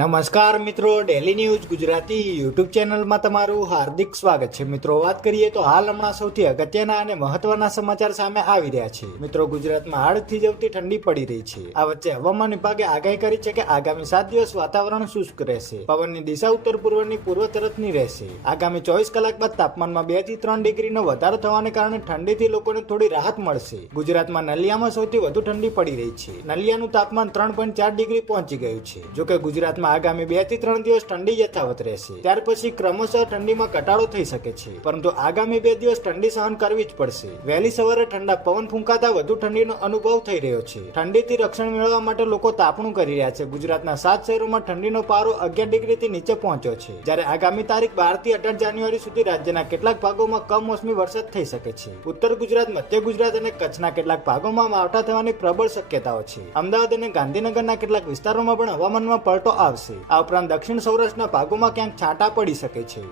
નમસ્કાર મિત્રો, daily news Gujarati YouTube ચેનલમાં તમારું હાર્દિક સ્વાગત છે. મિત્રો, વાત કરીએ તો હાલ હમણાં સૌથી અગત્યના અને મહત્વના સમાચાર સામે આવી રહ્યા છે. મિત્રો, ગુજરાતમાં હાડ થીજવતી ઠંડી પડી રહી છે. આ વચ્ચે હવામાન વિભાગે આગાહી કરી છે કે આગામી 7 દિવસ વાતાવરણ શુષ્ક રહેશે. પવનની દિશા ઉત્તર પૂર્વની પૂર્વ તરફની રહેશે. આગામી 24 કલાક બાદ તાપમાનમાં 2 થી 3 ડિગ્રીનો વધારો થવાને કારણે ઠંડીથી લોકોને થોડી રાહત મળશે. ગુજરાતમાં નલિયામાં સૌથી વધુ ઠંડી પડી રહી છે. નલિયાનું તાપમાન 3.4 ડિગ્રી પહોંચી ગયું છે. જોકે ગુજરાતમાં આગામી 2 થી 3 દિવસ ઠંડી યથાવત રહેશે. ત્યાર પછી ક્રમશઃ ઠંડીમાં ઘટાડો થઈ શકે છે, પરંતુ આગામી 2 દિવસ ઠંડી સહન કરવી જ પડશે. વહેલી સવારે ઠંડા પવન ફૂંકાતા વધુ ઠંડીનો અનુભવ થઈ રહ્યો છે. ઠંડીથી રક્ષણ મેળવવા માટે લોકો તાપણું કરી રહ્યા છે. ગુજરાતના 7 શહેરોમાં ઠંડીનો પારો 11 ડિગ્રીથી નીચે પહોંચ્યો છે. જ્યારે આગામી તારીખ 12 થી 18 જાન્યુઆરી સુધી રાજ્યના કેટલાક ભાગોમાં કમોસમી વરસાદ થઈ શકે છે. ઉત્તર ગુજરાત, મધ્ય ગુજરાત અને કચ્છના કેટલાક ભાગોમાં માવઠા થવાની પ્રબળ શક્યતાઓ છે. અમદાવાદ અને ગાંધીનગરના કેટલાક વિસ્તારોમાં પણ હવામાનમાં પલટો આવશે. આ ઉપરાંત દક્ષિણ સૌરાષ્ટ્રના ભાગોમાં ક્યાંક છાંટા પડી શકે છે.